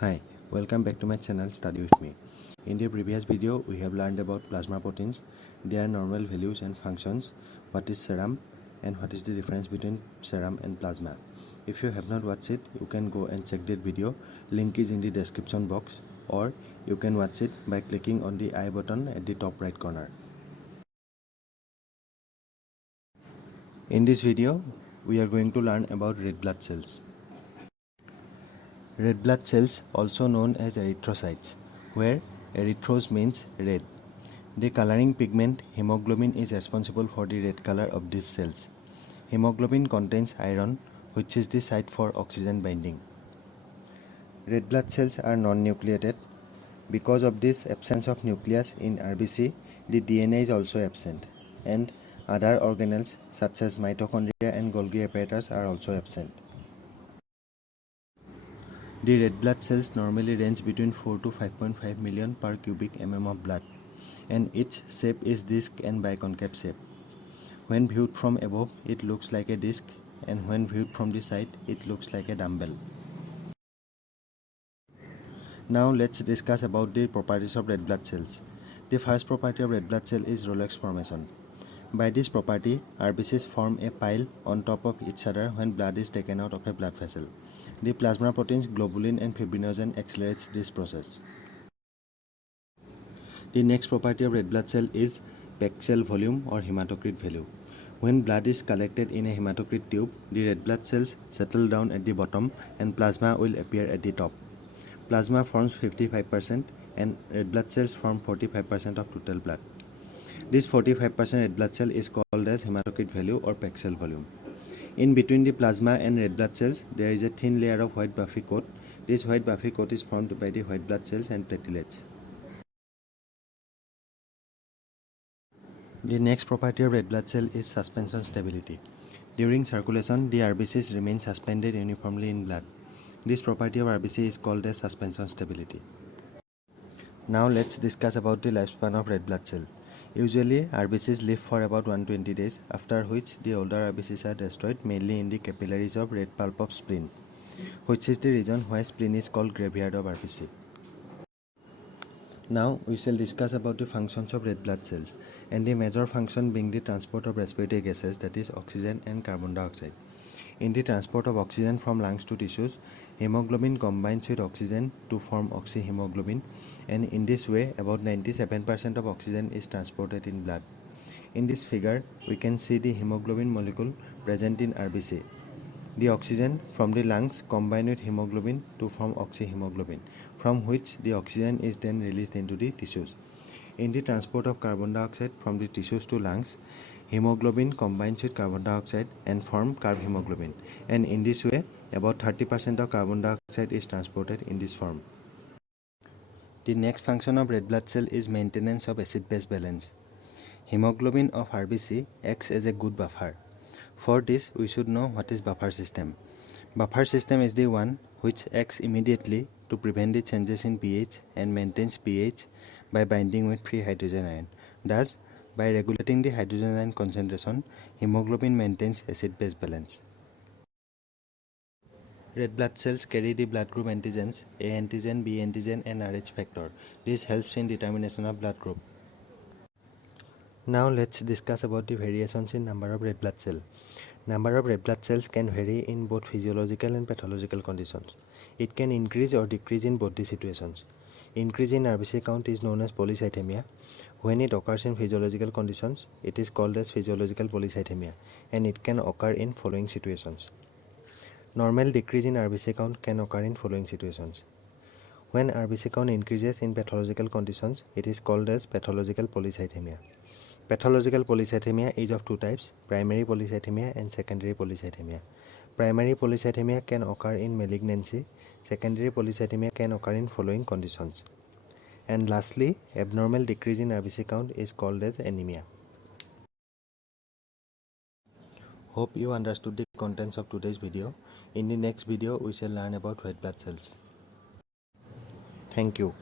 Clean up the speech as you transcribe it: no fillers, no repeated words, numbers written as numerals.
Hi, welcome back to my channel Study With Me. In the previous video, we have learned about plasma proteins, their normal values and functions, what is serum, and what is the difference between serum and plasma. If you have not watched it, you can go and check that video. Link is in the description box, or you can watch it by clicking on the I button at the top right corner. In this video, we are going to learn about red blood cells. Red blood cells, also known as erythrocytes, where erythros means red. The coloring pigment hemoglobin is responsible for the red color of these cells. Hemoglobin contains iron, which is the site for oxygen binding. Red blood cells are non-nucleated. Because of this absence of nucleus in RBC, the DNA is also absent, and other organelles such as mitochondria and Golgi apparatus are also absent. The red blood cells normally range between 4 to 5.5 million per cubic mm of blood, and its shape is disc and biconcave shape. When viewed from above, it looks like a disc, and when viewed from the side, it looks like a dumbbell. Now let's discuss about the properties of red blood cells. The first property of red blood cell is Rolex formation. By this property, RBCs form a pile on top of each other when blood is taken out of a blood vessel. The plasma proteins globulin and fibrinogen accelerates this process. The next property of red blood cell is packed cell volume or hematocrit value. When blood is collected in a hematocrit tube, the red blood cells settle down at the bottom and plasma will appear at the top. Plasma forms 55% and red blood cells form 45% of total blood. This 45% red blood cell is called as hematocrit value or packed cell volume. In between the plasma and red blood cells, there is a thin layer of white buffy coat. This white buffy coat is formed by the white blood cells and platelets. The next property of red blood cell is suspension stability. During circulation, the RBCs remain suspended uniformly in blood. This property of RBC is called as suspension stability. Now let's discuss about the lifespan of red blood cell. Usually, RBCs live for about 120 days, after which the older RBCs are destroyed mainly in the capillaries of red pulp of spleen, which is the reason why spleen is called graveyard of RBC. Now we shall discuss about the functions of red blood cells, and the major function being the transport of respiratory gases, that is oxygen and carbon dioxide. In the transport of oxygen from lungs to tissues, hemoglobin combines with oxygen to form oxyhemoglobin, and in this way about 97% of oxygen is transported in blood. In this figure, we can see the hemoglobin molecule present in RBC. The oxygen from the lungs combine with hemoglobin to form oxyhemoglobin, from which the oxygen is then released into the tissues. In the transport of carbon dioxide from the tissues to lungs, hemoglobin combines with carbon dioxide and form carbohemoglobin, and in this way about 30% of carbon dioxide is transported in this form. The next function of red blood cell is maintenance of acid-base balance. Hemoglobin of RBC acts as a good buffer. For this, we should know what is buffer system. Buffer system is the one which acts immediately to prevent the changes in pH and maintains pH by binding with free hydrogen ion. Thus, by regulating the hydrogen ion concentration, hemoglobin maintains acid-base balance. Red blood cells carry the blood group antigens A antigen, B antigen and Rh factor. This helps in determination of blood group. Now let's discuss about the variations in number of red blood cells. Number of red blood cells can vary in both physiological and pathological conditions. It can increase or decrease in both the situations. Increase in RBC count is known as polycythemia. When it occurs in physiological conditions, it is called as physiological polycythemia, and it can occur in following situations. Normal decrease in RBC count can occur in following situations. When RBC count increases in pathological conditions, it is called as pathological polycythemia. Pathological polycythemia is of two types, primary polycythemia and secondary polycythemia. Primary polycythemia can occur in malignancy. Secondary polycythemia can occur in following conditions. And lastly, abnormal decrease in RBC count is called as anemia. Hope you understood the contents of today's video. In the next video, we shall learn about red blood cells. Thank you.